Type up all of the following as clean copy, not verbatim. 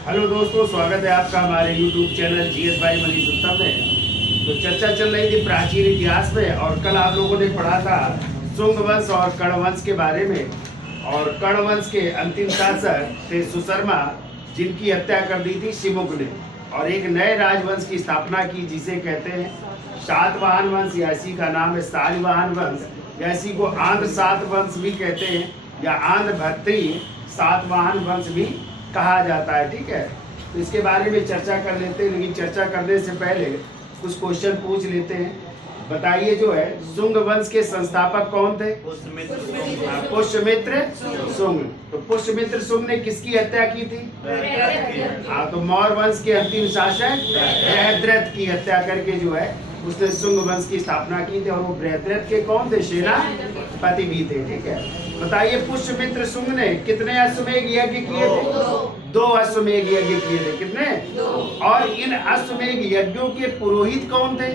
Hello दोस्तों, स्वागत है आपका हमारे YouTube चैनल GS भाई मनीष उत्तम में। तो चर्चा चल रही थी प्राचीन इतिहास में और कल आप लोगों ने पढ़ा था शुंग वंश और कर्ण वंश के बारे में। और कर्ण वंश के अंतिम शासक थे सुशर्मा, जिनकी हत्या कर दी थी शिमुक ने, और एक नए राजवंश की स्थापना की जिसे कहते हैं सातवाहन वंश, या इसी का नाम है शालिवाहन वंश, या इसी को आंध्र सात वंश भी कहते हैं, या आंध्र भक्ति सातवाहन वंश भी कहा जाता है। ठीक है, तो इसके बारे में चर्चा कर लेते हैं, लेकिन चर्चा करने से पहले कुछ क्वेश्चन पूछ लेते हैं। बताइए, जो है शुंग वंश के संस्थापक कौन थे? पुष्यमित्र शुंग। तो पुष्यमित्र शुंग ने किसकी हत्या की थी? हाँ, तो मौर्य वंश के अंतिम शासक बृहद्रथ की हत्या करके जो है उसने शुंग वंश की स्थापना की थी, और वो बृहद्रथ के कौन थे? सेनापति भी थे। ठीक है, बताइए पुष्यमित्र शुंग ने कितने अश्वमेध यज्ञ किए थे? 2 अश्वमेध यज्ञ किए थे। कितने? और इन अश्वमेध यज्ञों के पुरोहित कौन थे?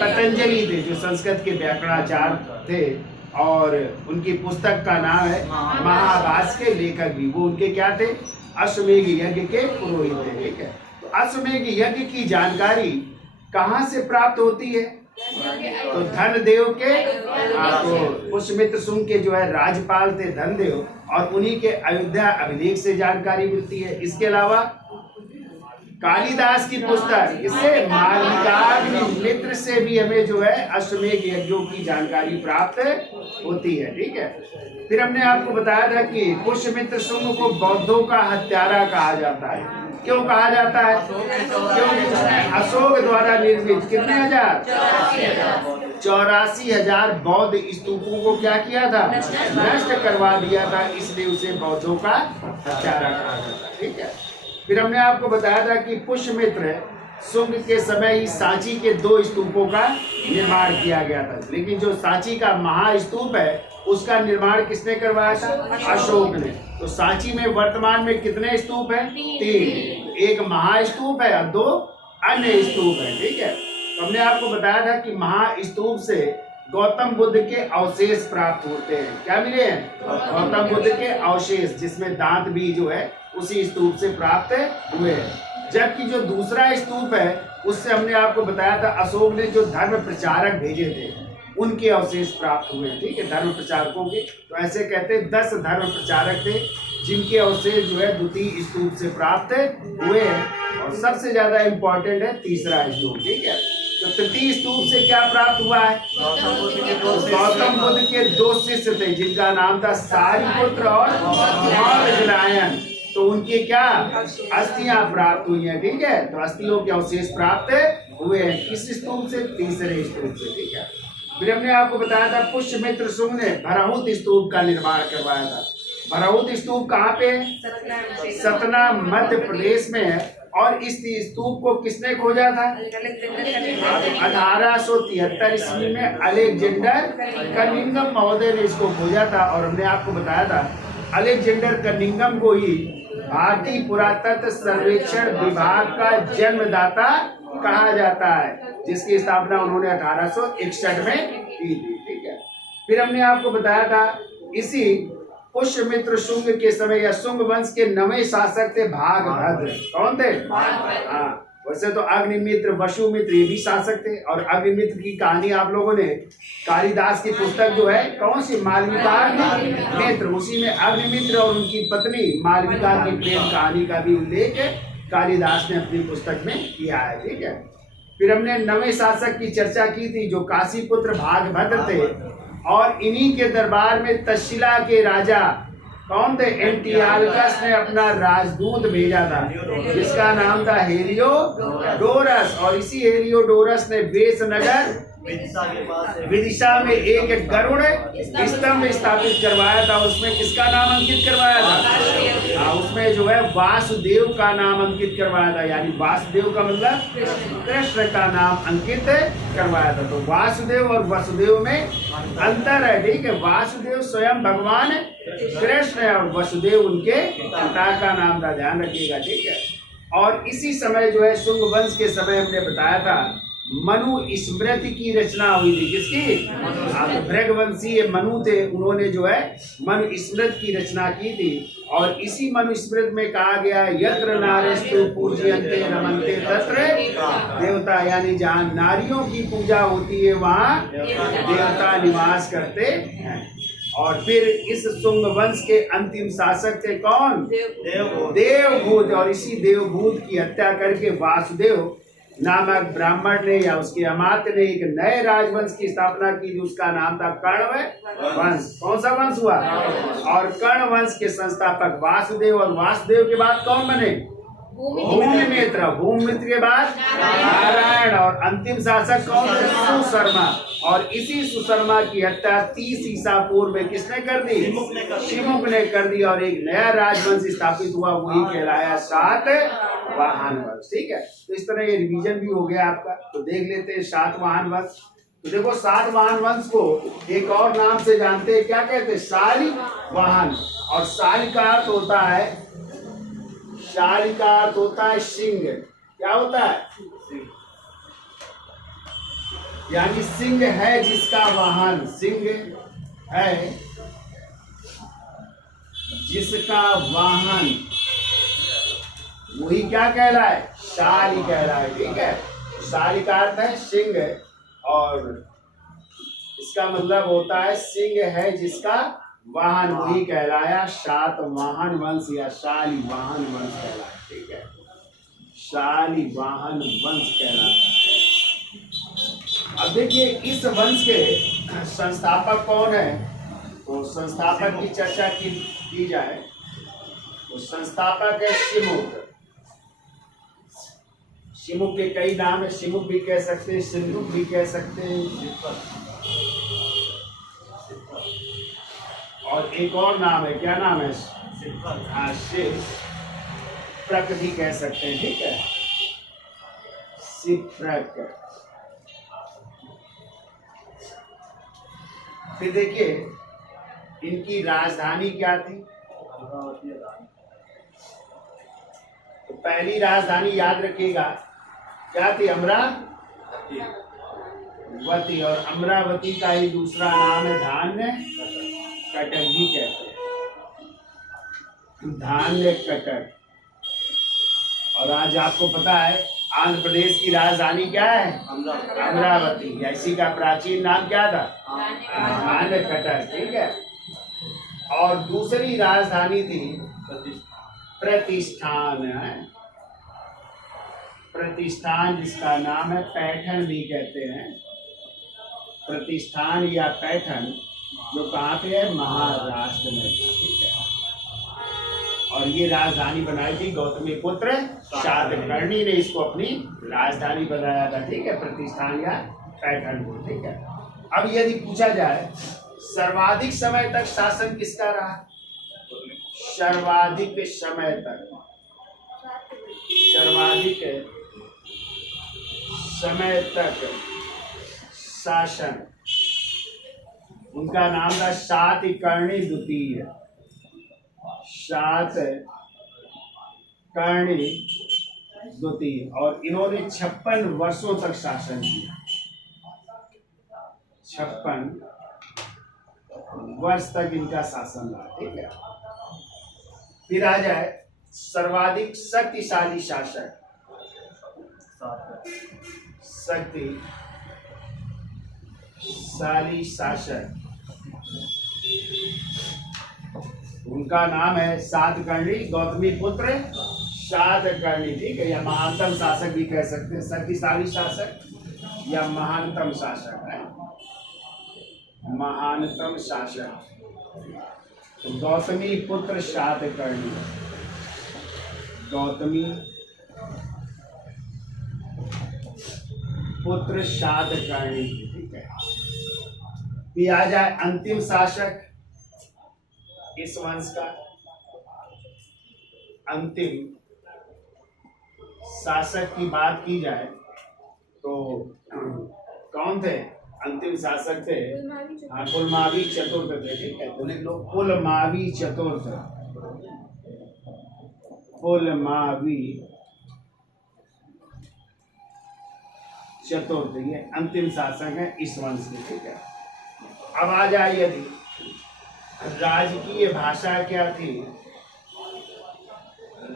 पतंजलि थे, जो संस्कृत के व्याकरणाचार्य थे, और उनकी पुस्तक का नाम है महाभाष्य के लेखक भी वो उनके क्या थे? अश्वमेध यज्ञ के पुरोहित थे। ठीक है, तो अश्वमेध यज्ञ की जानकारी कहाँ से प्राप्त होती है? तो धनदेव के, तो पुष्यमित्र शुंग के जो है राजपाल थे धनदेव, और उन्हीं के अयोध्या अभिलेख से जानकारी मिलती है। इसके अलावा कालिदास की पुस्तक, इससे मालविकाग्निमित्र से भी हमें जो है अश्वमेध यज्ञों की जानकारी प्राप्त होती है। ठीक है, फिर हमने आपको बताया था कि पुष्यमित्र शुंग को बौद्धों का हत्यारा कहा जाता है। क्यों कहा जाता है? क्योंकि उसने अशोक द्वारा निर्मित कितने हजार? 84,000 बौद्ध स्तूपों को क्या किया था? नष्ट करवा दिया था, इसलिए उसे बौद्धों का हत्यारा कहा जाता है। ठीक है, फिर हमने आपको बताया था कि पुष्यमित्र शुंग के समय ही सांची के 2 स्तूपों का निर्माण किया गया था, लेकिन जो सांची का महास्तूप है उसका निर्माण किसने करवाया था? अशोक ने। तो सांची में वर्तमान में कितने स्तूप हैं? 3। एक महास्तूप है और 2 अन्य स्तूप है। ठीक है, तो हमने आपको बताया था कि महास्तूप से गौतम बुद्ध के अवशेष प्राप्त होते हैं। क्या मिले हैं? गौतम बुद्ध के अवशेष, जिसमें दांत भी जो है उसी स्तूप से प्राप्त हुए हैं। जबकि जो दूसरा स्तूप है उससे हमने आपको बताया था अशोक ने जो धर्म प्रचारक भेजे थे उनके अवशेष प्राप्त हुए। ठीक है, धर्म प्रचारकों के, तो ऐसे कहते हैं 10 धर्म प्रचारक थे जिनके अवशेष जो है द्वितीय स्तूप से प्राप्त हुए हैं। और सबसे ज्यादा इंपॉर्टेंट है तीसरा स्तूप। ठीक है, तो तृतीय स्तूप से क्या प्राप्त हुआ है? गौतम बुद्ध के 2 शिष्य थे जिनका नाम था सारिपुत्र और मौर्यजलायन। तो उनके क्या अस्थियां प्राप्त हुई हैं। ठीक है, तो अस्थियों के अवशेष प्राप्त हुए हैं। किस स्तूप से? तीसरे स्तूप से। ठीक है, फिर हमने आपको बताया था पुष्यमित्र शुंग ने भराहुत स्तूप का निर्माण करवाया था। भराहुत स्तूप कहाँ पे है? सतना मध्य प्रदेश में है। और इस स्तूप को किसने खोजा था? 1873 ईस्वी में अलेक्जेंडर कनिंघम महोदय ने इसको खोजा था। और हमने आपको बताया था अलेक्जेंडर कनिंघम को ही भारतीय पुरातत्व सर्वेक्षण विभाग का जन्मदाता कहा जाता है, जिसकी स्थापना उन्होंने 1861 में की थी। ठीक है, फिर हमने आपको बताया था इसी पुष्यमित्र शुंग के समय या शुंग वंश के 9वें शासक थे भागभद्र। कौन थे? हाँ, वैसे तो अग्निमित्र, वसुमित्र ये भी शासक थे। और अग्निमित्र की कहानी आप लोगों ने कालिदास की पुस्तक जो है कौन सी? मालविकाग्निमित्र, उसी में अग्निमित्र और उनकी पत्नी मालविका की प्रेम कहानी का भी उल्लेख कालिदास ने अपनी पुस्तक में किया है। ठीक है, फिर हमने 9वें शासक की चर्चा की थी जो काशीपुत्र भागभद्र थे। और इन्हीं के दरबार में तक्षशिला के राजा कौन थे? एंटियालकस ने अपना राजदूत भेजा था जिसका नाम था हेलियोडोरस। और इसी हेलियोडोरस ने वेशनगर विदिशा में एक गरुड़ स्तंभ स्थापित करवाया था। उसमें किसका नाम अंकित करवाया था? हाँ, उसमें जो है वासुदेव का नाम अंकित करवाया था, यानी वासुदेव का मतलब कृष्ण का नाम अंकित करवाया था। तो वासुदेव और वसुदेव में अंतर है। ठीक है, वासुदेव स्वयं भगवान कृष्ण है और वसुदेव उनके पिता का नाम था, ध्यान रखिएगा। ठीक है, और इसी समय जो है शुंग वंश के समय हमने बताया था मनु स्मृति की रचना हुई थी। किसकी? भृगवंशीय मनु थे, उन्होंने जो है मनु स्मृति की रचना की थी। और इसी मनुस्मृत में कहा गया यत्र नारेस्तु पूज्यन्ते रमन्ते तत्र देवता, यानी जहाँ नारियों की पूजा होती है वहाँ देवता निवास करते हैं। और फिर इस शुंग वंश के अंतिम शासक थे कौन? देवभूत। और इसी देवभूत की हत्या करके वासुदेव नामक ब्राह्मण ने या उसके अमात्य ने एक नए राजवंश की स्थापना की, उसका नाम था कर्ण वंश। कौन सा वंश हुआ? और कर्ण वंश के संस्थापक वासुदेव, और वासुदेव के बाद कौन बने? भूमिमित्र। भूमिमित्र के बाद नारायण, और अंतिम शासक कौन थे? सुशर्मा। और इसी सुशर्मा की हत्या 30 ईसा पूर्व में किसने कर दी? शिमुक ने कर दी, और एक नया राजवंश स्थापित हुआ, वही कहलाया सातवाहन वंश। ठीक है, तो इस तरह ये रिवीजन भी हो गया आपका। तो देख लेते हैं सातवाहन वंश। तो देखो सातवाहन वंश को एक और नाम से जानते हैं, क्या कहते हैं? शालिवाहन। और शाल का अर्थ होता है, शाल का अर्थ होता है सिंह। क्या होता है? यानी सिंह है जिसका वाहन, सिंह है जिसका वाहन, वही क्या कहलाए? शाल ही कहलाए। ठीक है, शाल का अर्थ है सिंह, और इसका मतलब होता है सिंह है जिसका वाहन, वही कहलाया सातवाहन वंश या शालिवाहन वंश कहलाया। ठीक है, शालिवाहन वंश कहलाता है। अब देखिए इस वंश के संस्थापक कौन है? तो संस्थापक की चर्चा की जाए तो संस्थापक है शिमुक। शिमुक के कई नाम है, शिमुक भी कह सकते हैं, सिंधुक भी कह सकते हैं, और एक और नाम है, क्या नाम है? हाँ, शिप्रक भी कह सकते हैं। ठीक है, शिप्रक। फिर देखिए इनकी राजधानी क्या थी? तो पहली राजधानी याद रखिएगा क्या थी? अमरावती। और अमरावती का ही दूसरा नाम है धान्य कटक भी कहते हैं, धान्य कटक। और आज आपको पता है आंध्र प्रदेश की राजधानी क्या है? अमरावती। इसी का प्राचीन नाम क्या था? धान्य कटक। ठीक है, और दूसरी राजधानी थी प्रतिष्ठान है, प्रतिष्ठान जिसका नाम है पैठन भी कहते हैं। प्रतिष्ठान या पैठन जो कहाँ पे है? महाराष्ट्र में। ठीक है, और ये राजधानी बनाई थी गौतमी पुत्र शातकर्णी ने, इसको अपनी राजधानी बनाया था। ठीक है, प्रतिष्ठान या पैठन को। ठीक है, अब यदि पूछा जाए सर्वाधिक समय तक शासन किसका रहा? सर्वाधिक समय तक, सर्वाधिक समय तक शासन, उनका नाम था शातकर्णी द्वितीय। शातकर्णी द्वितीय, और इन्होंने 56 वर्षों तक शासन किया। 56 वर्ष तक इनका शासन रहा। ठीक है, फिर आ जाए सर्वाधिक शक्तिशाली शासक, शक्तिशाली शासक, उनका नाम है शातकर्णी, गौतमी पुत्र शातकर्णी। ठीक है, या महानतम शासक भी कह सकते हैं, शक्तिशाली शासक या महानतम शासक है, महानतम शासक। तो गौतमी पुत्र शातकर्णी, गौतमी पुत्र शातकर्णी। ठीक है, फिर आ जाए अंतिम शासक इस वंश का, अंतिम शासक की बात की जाए तो कौन थे? अंतिम शासक थे पुलमावी चतुर्थ थे। ठीक है, तो लिख लो पुलमावी चतुर्थ, पुलमावी चतुर्थ, ये अंतिम शासक है इस वंश के। ठीक है, अब आ जाए यदि राजकीय भाषा क्या थी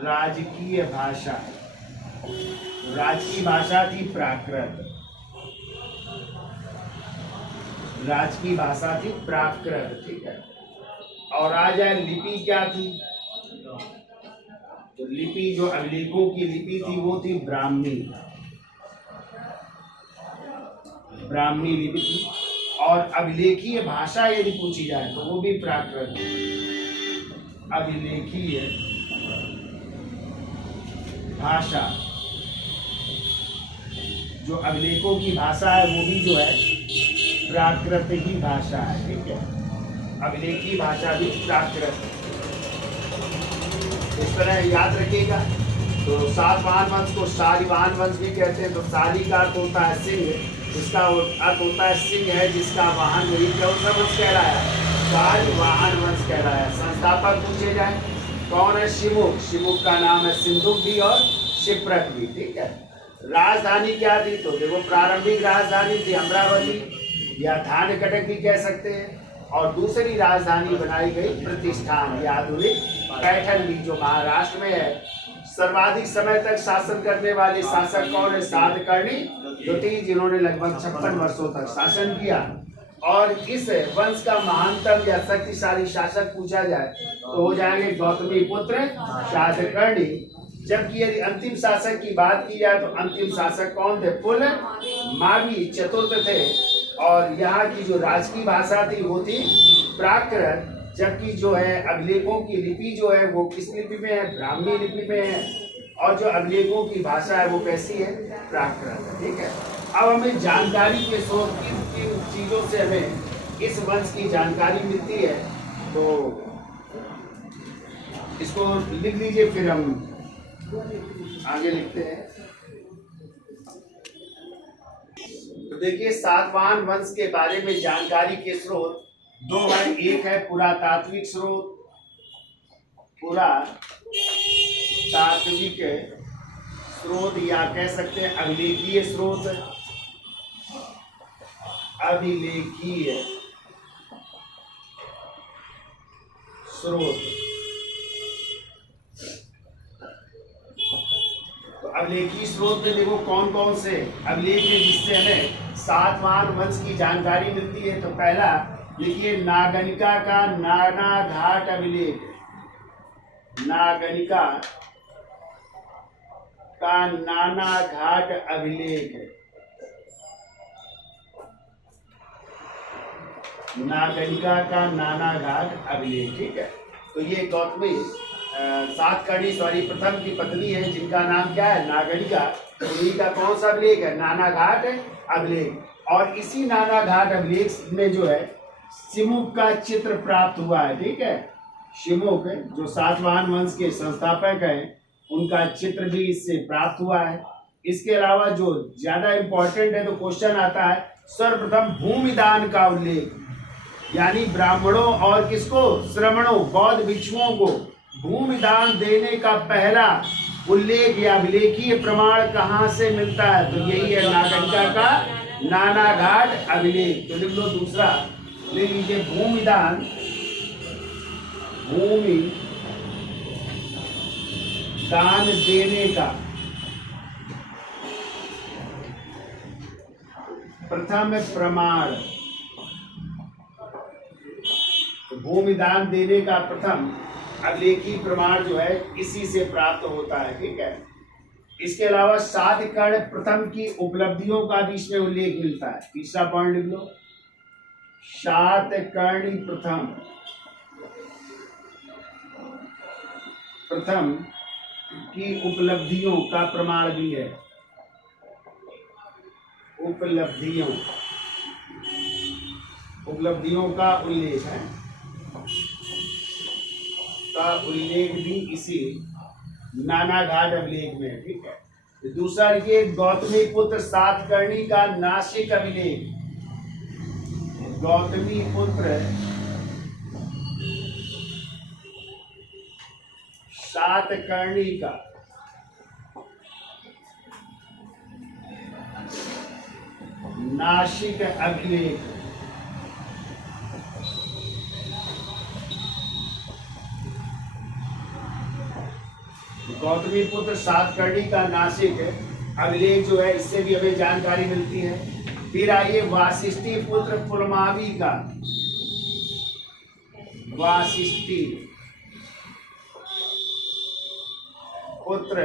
राजकीय भाषा, राजकीय भाषा थी प्राकृत, राजकीय भाषा थी प्राकृत, ठीक है। और आ जाए लिपि क्या थी, तो लिपि जो अभिलेखों की लिपि थी वो थी ब्राह्मी, ब्राह्मी लिपि थी। और अभिलेखीय भाषा यदि पूछी जाए तो वो भी प्राकृत, अभिलेखीय भाषा, जो अभिलेखों की भाषा है वो भी जो है प्राकृत ही भाषा है, ठीक है। अभिलेखीय भाषा भी प्राकृत, इस तरह याद रखिएगा। तो सातवाहन वंश को शालिवाहन वंश भी कहते हैं। तो शाली का अर्थ होता है सिंह, जिसका अर्थ होता है सिंह है जिसका वाहन वही कौन सा वंश कहलाया, शालिवाहन वंश कहलाया। संस्थापक पूछे जाए कौन है, शिमुक, शिमुक का नाम है सिंधुक भी और शिप्रक भी, ठीक है। राजधानी क्या थी, तो देखो प्रारंभिक राजधानी थी अमरावती या धानकटक भी कह सकते हैं। और दूसरी राजधानी बनाई गई प्रतिष्ठान या आधुनिक पैठण भी, जो महाराष्ट्र में है। सर्वाधिक समय तक शासन करने वाले शासक कौन है, सातकर्णी द्वितीय, जिन्होंने लगभग 56 वर्षों तक शासन किया। और इस वंश का महानतम या शक्तिशाली शासक पूछा जाए तो हो जाएंगे गौतमी पुत्र सातकर्णी। जबकि यदि अंतिम शासक की बात की जाए तो अंतिम शासक कौन थे, पुलमावी चतुर्थ थे। और यहाँ की जो राजकीय भाषा थी वो थी प्राकृत। जबकि जो है अभिलेखों की लिपि जो है वो किस लिपि में है, ब्राह्मी लिपि में है। और जो अभिलेखों की भाषा है वो कैसी है, प्राकृत, ठीक है। अब हमें जानकारी के स्रोत किन किन चीजों से हमें इस वंश की जानकारी मिलती है, तो इसको लिख लीजिए, फिर हम आगे लिखते हैं। तो देखिए सातवाहन वंश के बारे में जानकारी के स्रोत दो हैं। एक है पुरातात्विक स्रोत, पुरातात्विक स्रोत या कह सकते हैं अभिलेखीय स्रोत, अभिलेखीय स्रोत। तो अभिलेखीय स्रोत में देखो कौन कौन से अभिलेख है जिससे हमें सातवाहन वंश की जानकारी मिलती है। तो पहला देखिए नागनिका का नाना घाट अभिलेख, नागनिका का नाना घाट अभिलेख, नागनिका का नाना घाट अभिलेख, ठीक है। तो ये गौतमी सातकर्णी प्रथम की पत्नी है जिनका नाम क्या है, नागनिका। तो इन्हीं का कौन सा अभिलेख है, नाना घाट अभिलेख। और इसी नाना घाट अभिलेख में जो है शिमुक का चित्र प्राप्त हुआ है, ठीक है। शिमुक जो सातवाहन वंश के संस्थापक हैं उनका चित्र भी इससे प्राप्त हुआ है। इसके अलावा जो ज्यादा इंपॉर्टेंट है तो क्वेश्चन आता है सर्वप्रथम भूमिदान का उल्लेख, यानी ब्राह्मणों और किसको, श्रमणों बौद्ध भिक्षुओं को भूमिदान देने का पहला उल्लेख या अभिलेखीय प्रमाण कहाँ से मिलता है, तो यही है नागनिका का नाना घाट अभिलेख। तो लिख लो दूसरा, लिख लीजिए भूमिदान, भूमि दान देने का प्रथम प्रमाण, तो भूमि दान देने का प्रथम अभिलेखीय प्रमाण जो है इसी से प्राप्त होता है, ठीक है। इसके अलावा सातकर्ण प्रथम की उपलब्धियों का भी इसमें उल्लेख मिलता है। तीसरा पॉइंट लिख लो, सातकर्णी प्रथम की उपलब्धियों का प्रमाण भी है, उपलब्धियों का उल्लेख है, का उल्लेख भी इसी नाना घाट अभिलेख में है, ठीक है। दूसरा लिखिए गौतमी पुत्र सातकर्णी का नासिक अभिलेख, गौतमी पुत्र सातकर्णी का नासिक अभिलेख, गौतमी पुत्र सातकर्णी का नासिक अभिलेख जो है, इससे भी हमें जानकारी मिलती है। फिर आइए वासिष्ठी पुत्र पुलमावी का, वासिष्ठी पुत्र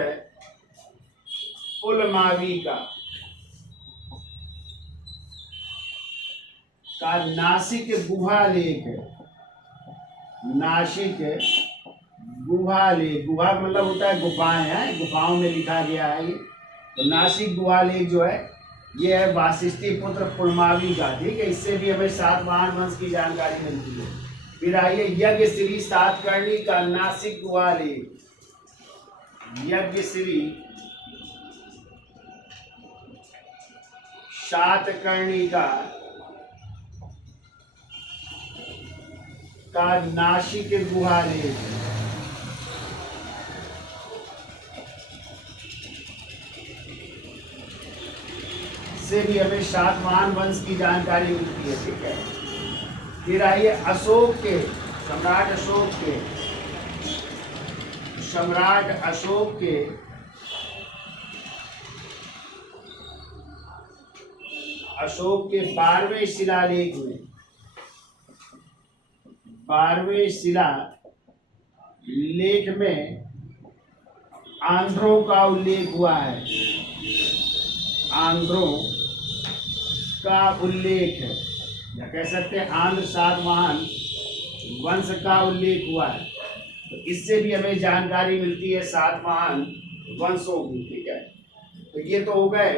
पुलमावी का नासिक गुहा लेख, नासिक गुहा लेख, गुहा मतलब होता है गुफाएं हैं, गुफाओं में लिखा गया है ये। तो नासिक गुहा लेख जो है ये है वासिष्ठी पुत्र पुलमावी का, ठीक है। इससे भी हमें सातवाहन वंश की जानकारी मिलती है। फिर आइए यज्ञ श्री सातकर्णी का नासिक गुहा लेख, यज्ञ श्री सातकर्णी का नासिक गुहा लेख, से भी हमें सातवाहन वंश की जानकारी मिलती है, ठीक है। फिर आइए अशोक के, सम्राट अशोक के, सम्राट अशोक के अशोक के 12वें शिलालेख में, 12वें शिला लेख में आंध्रों का उल्लेख हुआ है, आंध्रों का उल्लेख है, या कह सकते हैं आंध्र सातवाहन वंश का उल्लेख हुआ है। तो इससे भी हमें जानकारी मिलती है सातवाहन वंशों की, ठीक है। तो ये तो हो गए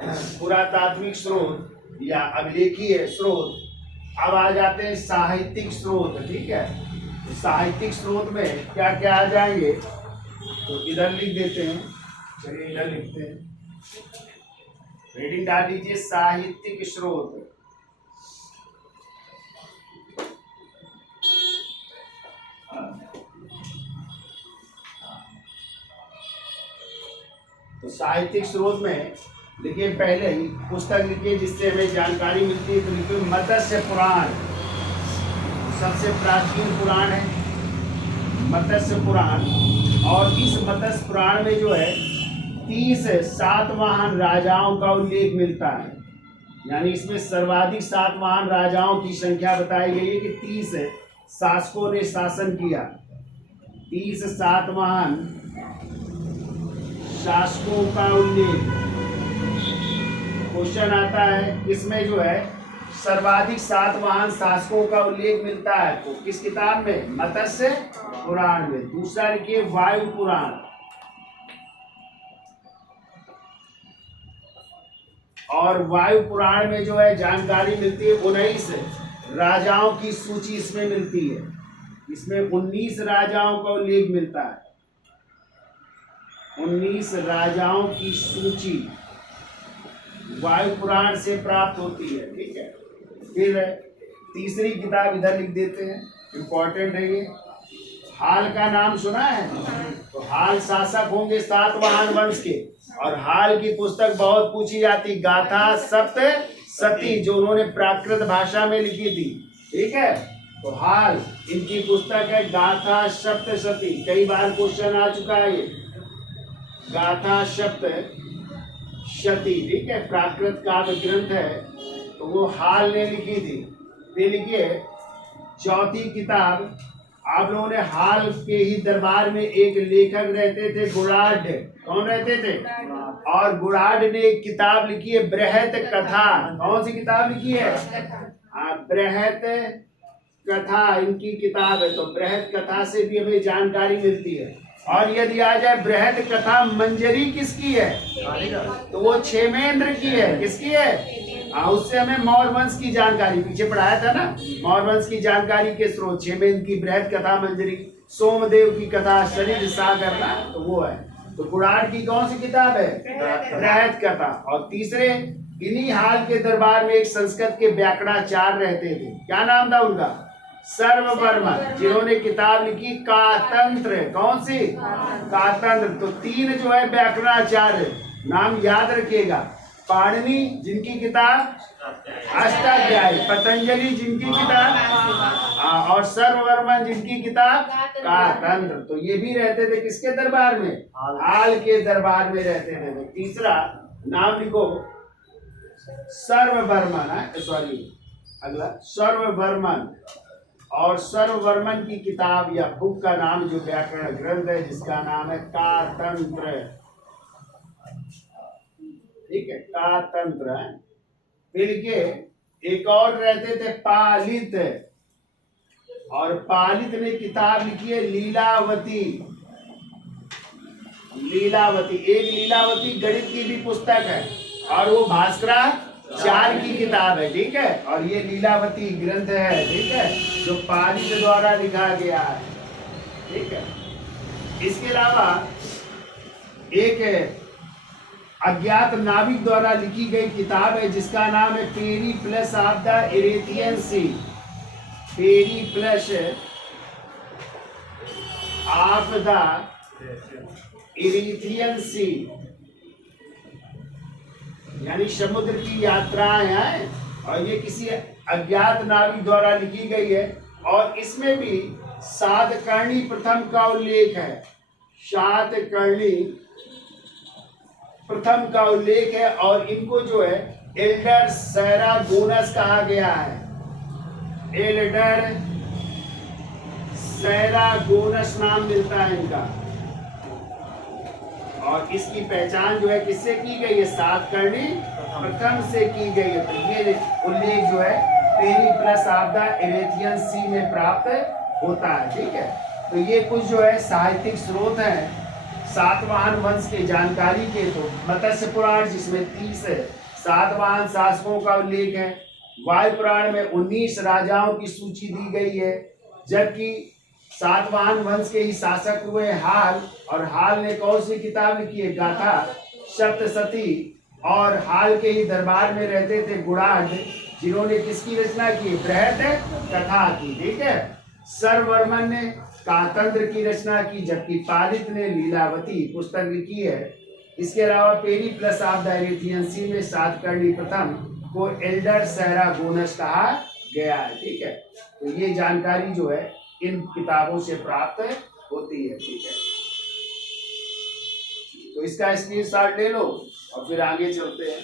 पुरातात्विक स्रोत या अभिलेखीय स्रोत। अब आ जाते हैं साहित्यिक स्रोत, ठीक है। तो साहित्यिक स्रोत में क्या क्या आ जाएंगे, तो इधर लिख देते हैं, चलिए इधर लिखते हैं, हेडिंग डाल दीजिए साहित्यिक स्रोत। तो साहित्यिक स्रोत में लिखिए, पहले ही पुस्तक लिखिए जिससे हमें जानकारी मिलती है। तो लिखिए मत्स्य पुराण, सबसे प्राचीन पुराण है मत्स्य पुराण। और इस मत्स्य पुराण में जो है 30 सातवाहन राजाओं का उल्लेख मिलता है, यानी इसमें सर्वाधिक सातवाहन राजाओं की संख्या बताई गई है कि 30 शासकों ने शासन किया, 30 सातवाहन शासकों का उल्लेख। क्वेश्चन आता है इसमें जो है सर्वाधिक सातवाहन शासकों का उल्लेख मिलता है, तो किस किताब में, मत्स्य पुराण में। दूसरा लिखिए वायु पुराण, और वायु पुराण में जो है जानकारी मिलती है 19 राजाओं की सूची इसमें मिलती है, इसमें 19 राजाओं का उल्लेख मिलता है, 19 राजाओं की सूची वायु पुराण से प्राप्त होती है, ठीक है। फिर तीसरी किताब इधर लिख देते हैं, इंपॉर्टेंट है ये। हाल का नाम सुना है, तो हाल शासक होंगे सातवाहन वंश के, और हाल की पुस्तक बहुत पूछी जाती, गाथा सप्त सती, जो उन्होंने प्राकृत भाषा में लिखी थी, ठीक है। तो हाल इनकी पुस्तक है गाथा सप्त सती, कई बार क्वेश्चन आ चुका है ये, गाथा सप्त शती, ठीक है, प्राकृत काव्य ग्रंथ है, तो वो हाल ने लिखी थी। फिर लिखिए चौथी किताब, आप लोगों ने हाल के ही दरबार में एक लेखक रहते थे गुणाढ़, कौन रहते थे, और गुणाढ़ ने एक किताब लिखी है बृहत कथा। कौन सी किताब लिखी है, हाँ बृहत कथा इनकी किताब है। तो बृहत कथा से भी हमें जानकारी मिलती है। और यदि आ जाए बृहत कथा मंजरी किसकी है, तो वो क्षेमेंद्र की है, किसकी है, हाँ, उससे हमें मौर्य वंश की जानकारी, पीछे पढ़ाया था ना, मौर्य वंश की जानकारी के स्रोत क्षेमेंद्र की बृहत कथा मंजरी, सोमदेव की कथा शरीर सागर ना, तो वो है। तो गुणाढ़ की कौन सी किताब है, बृहत कथा। और तीसरे इन्हीं हाल के दरबार में एक संस्कृत के व्याकरणाचार्य रहते थे, क्या नाम था उनका, सर्ववर्मा, जिन्होंने किताब लिखी कातंत्र, कौन सी, कातंत्र। तो तीन जो है व्याकरणाचार्य, नाम याद रखिएगा, पाणिनि जिनकी किताब अष्टाध्यायी, पतंजलि जिनकी किताब और सर्ववर्मन जिनकी किताब कातंत्र। तो ये भी रहते थे किसके दरबार में? हाल के दरबार में रहते थे। तो तीसरा नाम लिखो सर्ववर्मन, सॉरी अगला सर्ववर्मन। और सर्ववर्मन की किताब या बुक का नाम जो व्याकरण ग्रंथ है जिसका नाम है कातंत्र। ठीक है, कातंत्र है। फिर के एक और रहते थे पालित, और पालित ने किताब लिखी है लीलावती। लीलावती, एक लीलावती गणित की भी पुस्तक है और वो भास्कराचार्य की किताब है। ठीक है, और ये लीलावती ग्रंथ है, ठीक है, जो पालित द्वारा लिखा गया है। ठीक है, इसके अलावा एक अज्ञात नाविक द्वारा लिखी गई किताब है जिसका नाम है Periplus of the Erythraean Sea. Periplus of the Erythraean Sea, यानी समुद्र की यात्राएं हैं, और ये किसी अज्ञात नाविक द्वारा लिखी गई है। और इसमें भी सातकर्णी प्रथम का उल्लेख है। सातकर्णी प्रथम का उल्लेख है, और इनको जो है एल्डर सैरागोनस कहा गया है। एल्डर सैरागोनस नाम मिलता है इनका। और इसकी पहचान जो है किससे की गई है? सातकर्णी प्रथम से की गई है। तो ये उल्लेख जो है पेरिप्लस ऑफ द इरेथियन सी में प्राप्त होता है। ठीक है, तो ये कुछ जो है साहित्यिक स्रोत हैं सातवाहन वंश के जानकारी के। तो मत्स्य पुराण जिसमें 30 सातवाहन शासकों का उल्लेख है। वायु पुराण में 19 राजाओं की सूची दी गई है, जबकि सातवाहन वंश के ही शासक हुए हाल, और हाल ने कौन सी किताब लिखी है? गाथा सप्तशती। और हाल के ही दरबार में रहते थे गुणाढ़, जिन्होंने किसकी रचना की? बृहत कथा की। ठीक है, सर्ववर्मन ने कातंत्र की रचना की, जबकि पालित ने लीलावती पुस्तक लिखी है। इसके अलावा पेरिप्लस ऑफ द इरेथियन सी में सातकर्णी प्रथम को एल्डर सैरागोनस कहा गया है। ठीक है, तो ये जानकारी जो है इन किताबों से प्राप्त होती है। ठीक है, तो इसका स्क्रीनशॉट ले लो और फिर आगे चलते हैं।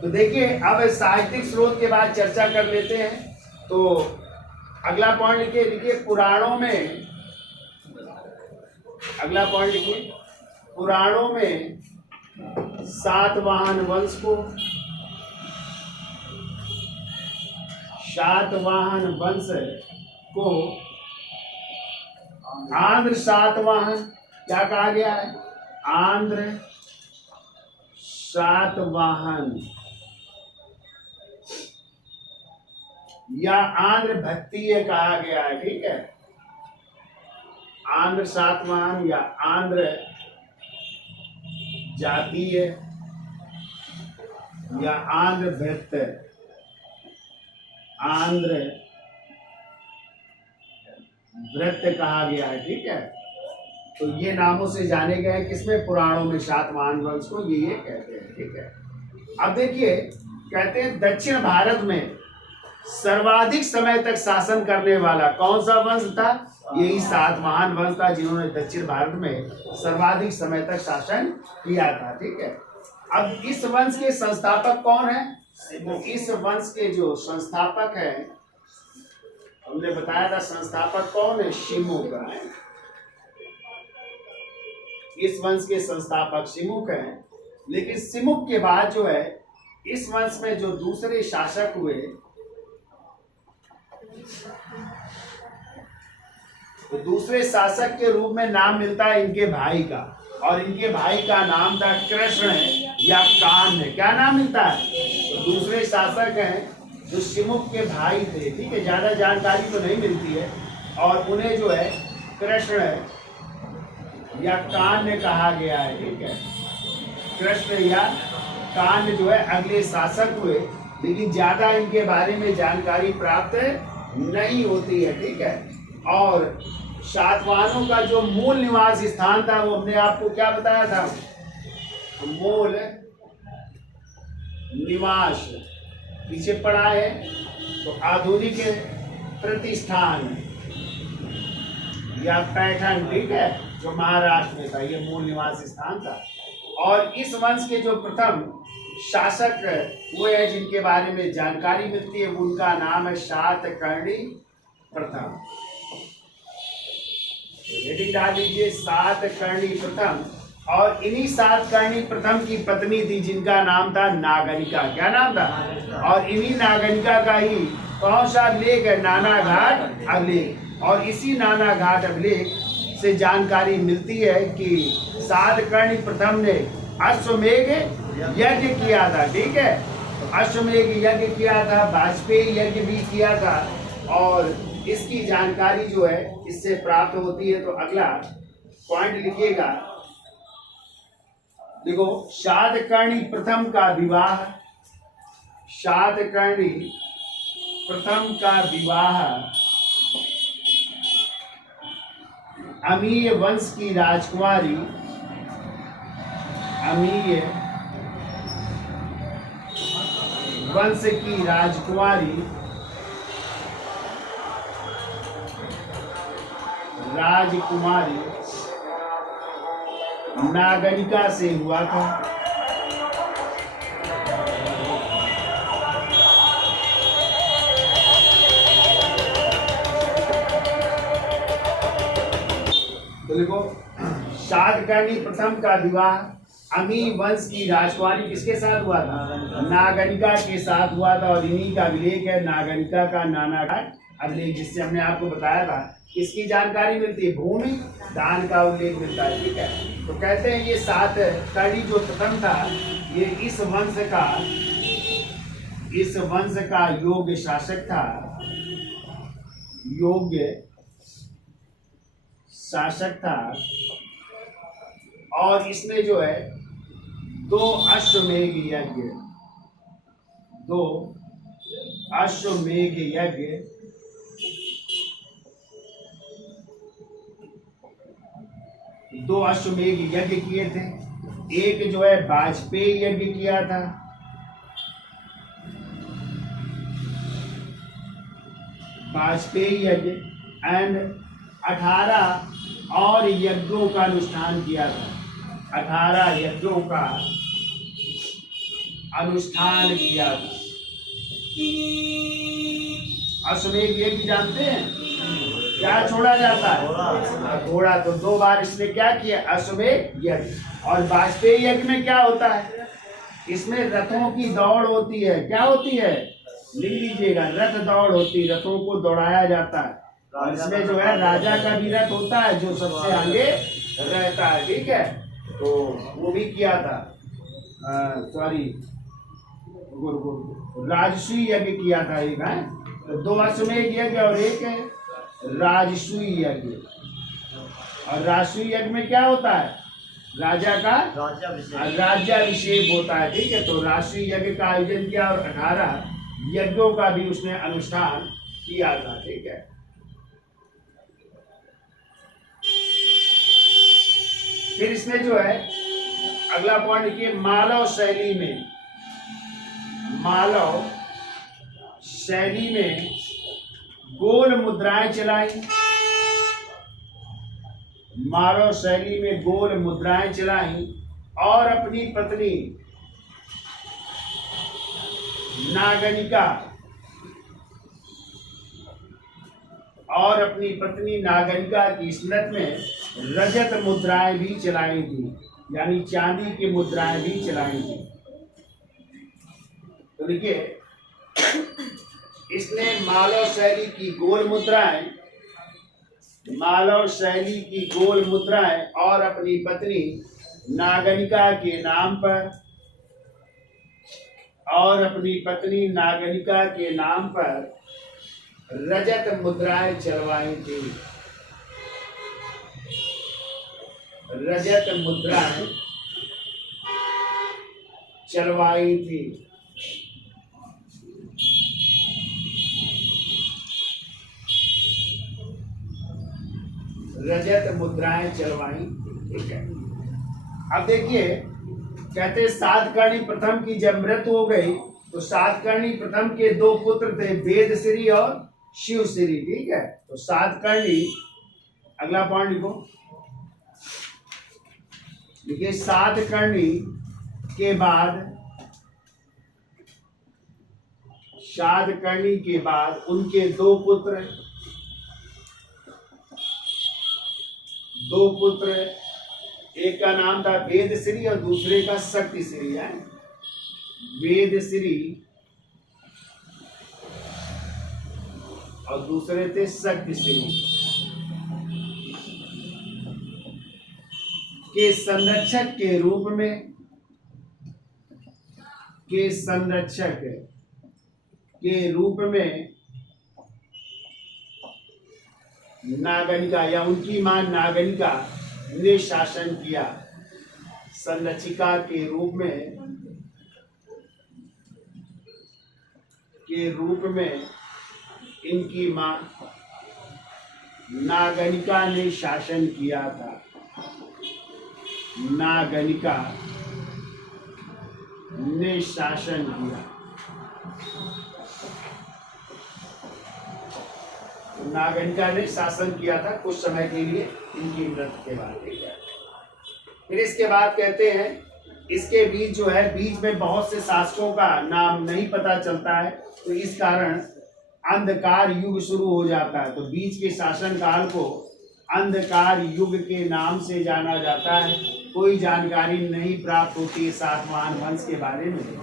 तो देखिए, अब साहित्यिक स्रोत के बाद चर्चा कर लेते हैं। तो अगला पॉइंट लिखिए पुराणों में। अगला पॉइंट लिखिए पुराणों में सातवाहन वंश को, सातवाहन वंश को आंध्र सातवाहन क्या कहा गया है? आंध्र सातवाहन या आंध्र भक्तीय कहा गया है। ठीक है, आंध्र सातवाहन या आंध्र जातीय या आंध्र भक्त, आंध्र व्रत कहा गया है। ठीक है, तो ये नामों से जाने गए हैं किसमें? पुराणों में सातवाहन वंश को ये कहते हैं। ठीक है, अब देखिए कहते हैं दक्षिण भारत में सर्वाधिक समय तक शासन करने वाला कौन सा वंश था? यही सातवाहन वंश था, जिन्होंने दक्षिण भारत में सर्वाधिक समय तक शासन किया था। ठीक है, अब इस वंश के संस्थापक कौन है? इस वंश के जो संस्थापक है, हमने बताया था संस्थापक कौन है? शिमुक है। इस वंश के संस्थापक शिमुक हैं। लेकिन शिमुक के बाद जो है इस वंश में जो दूसरे शासक हुए, तो दूसरे शासक के रूप में नाम मिलता है इनके भाई का, और इनके भाई का नाम था कृष्ण है या कान है। क्या नाम मिलता है? तो दूसरे शासक हैं जो शिमुक के भाई थे। ठीक है, ज्यादा जानकारी तो नहीं मिलती है, और उन्हें जो है कृष्ण या कान कहा गया है। ठीक है, कृष्ण या कान जो है अगले शासक हुए, लेकिन ज्यादा इनके बारे में जानकारी प्राप्त नहीं होती है। ठीक है, और सातवाहनों का जो मूल निवास स्थान था वो हमने आपको क्या बताया था? मूल निवास पीछे पड़ा है, तो आधुनिक प्रतिष्ठान या पैठन, ठीक है, जो महाराष्ट्र में था, ये मूल निवास स्थान था। और इस वंश के जो प्रथम शासक वो है जिनके बारे में जानकारी मिलती है, उनका नाम है सातकर्णी प्रथम। हेडिंग डाल लीजिए सातकर्णी प्रथम। और इन्हीं सातकर्णी प्रथम की पत्नी थी जिनका नाम था नागनिका। क्या नाम था? और इन्हीं नागनिका का ही कौन सा अभिलेख है? नानाघाट अभिलेख। और इसी नानाघाट अभिलेख से जानकारी मिलती है कि सातकर्णी प्रथम ने अश्वमेघ यज्ञ किया था, ठीक है, अश्वमेघ यज्ञ किया था, वाजपेयी यज्ञ भी किया था। और इसकी जानकारी जो है इससे प्राप्त होती है। तो अगला पॉइंट लिखिएगा, देखो, सातकर्णी प्रथम का विवाह, सातकर्णी प्रथम का विवाह अमीय वंश की राजकुमारी, अमीय वंश की राजकुमारी नागनिका से हुआ था। तो देखो, सातकर्णी प्रथम का विवाह अमी वंश की राजकुमारी किसके साथ हुआ था? नागनिका के साथ हुआ था। और इन्हीं का अभिलेख है नागनिका का नानाघाट अभिलेख, जिससे हमने आपको बताया था इसकी जानकारी मिलती है, भूमि दान का उल्लेख मिलता है, ठीक है। तो कहते हैं ये सातकर्णी जो प्रथम था, ये इस वंश का योग्य शासक था, योग्य शासक था। और इसने जो है दो अश्वमेघ यज्ञ किए थे। एक जो है वाजपेयी यज्ञ किया था, वाजपेयी यज्ञ, एंड 18 और यज्ञों का अनुष्ठान किया था, 18 यज्ञों का अनुष्ठान किया था। अश्वमेघ यज्ञ जानते हैं? क्या छोड़ा जाता है? घोड़ा। तो 2 बार इसने क्या किया? अश्वमेघ यज्ञ। और वाजपेयी यज्ञ में क्या होता है? इसमें रथों की दौड़ होती है। क्या होती है? लिख लीजिएगा, रथ दौड़ होती है, रथों को दौड़ाया जाता है। और इसमें जो है राजा का भी रथ होता है जो सबसे आगे रहता है, ठीक है। तो वो भी किया था, सॉरी, राजसूय यज्ञ किया था एक है। तो 2 अश्वमेघ यज्ञ और एक है राजसूय यज्ञ। और राजसूय यज्ञ में क्या होता है? राजा का राज्याभिषेक होता है, ठीक है। तो राजसूय यज्ञ का आयोजन किया और 18 यज्ञों का भी उसने अनुष्ठान किया था, ठीक है। फिर इसमें जो है अगला पॉइंट लिखिए, मालव शैली में गोल मुद्राएं चलाई। मालव शैली में गोल मुद्राएं चलाई और अपनी पत्नी नागनिका की स्मृति में रजत मुद्राएं भी चलाई थी, यानी चांदी की मुद्राएं भी चलाई थी। तो देखिए, इसने मालव शैली की गोल मुद्राएं और अपनी पत्नी नागनिका के नाम पर रजत मुद्राएं चलवाई थी। रजत मुद्राएं चलवाई थी। रजत मुद्राएं चलवाई, ठीक है। अब देखिए, कहते सातकर्णी प्रथम की जब मृत्यु हो गई तो सातकर्णी प्रथम के दो पुत्र थे, वेदश्री और शिवश्री। ठीक है, तो सातकर्णी, अगला पॉइंट लिखो, देखिए सातकर्णी के बाद, सातकर्णी के बाद उनके दो पुत्र, एक का नाम था वेदश्री और दूसरे का शक्तिश्री है। वेदश्री और दूसरे थे शक्तिश्री। के संरक्षक के रूप में, के संरक्षक के रूप में नागनिका या उनकी मां नागनिका ने शासन किया। संरक्षिका के रूप में इनकी मां नागनिका ने शासन किया था। नागनिका ने शासन किया। नागनिका ने शासन किया था कुछ समय के लिए इनकी मृत्यु के बाद। ठीक है, फिर इसके बाद कहते हैं इसके बीच जो है, बीच में बहुत से शासकों का नाम नहीं पता चलता है, तो इस कारण अंधकार युग शुरू हो जाता है। तो बीच के शासन काल को अंधकार युग के नाम से जाना जाता है। कोई जानकारी नहीं प्राप्त होती है सातवाहन वंश के बारे में।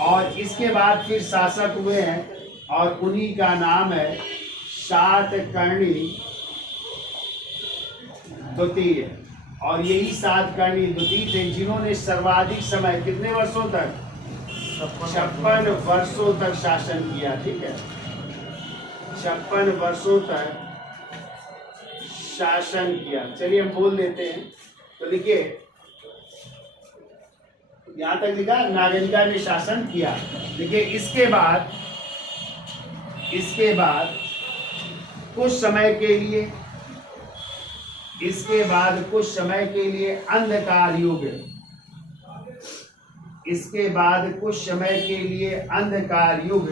और इसके बाद फिर शासक हुए हैं और उन्हीं का नाम है सातकर्णी द्वितीय। और यही सातकर्णी द्वितीय थे जिन्होंने सर्वाधिक समय, कितने वर्षों तक, 56 वर्षों तक शासन किया। ठीक है, 56 वर्षों तक शासन किया। चलिए हम बोल देते हैं। तो लिखिए, यहां तक लिखा नागनिका ने शासन किया। देखिए इसके बाद कुछ समय के लिए, इसके बाद कुछ समय के लिए अंधकार युग, इसके बाद कुछ समय के लिए अंधकार युग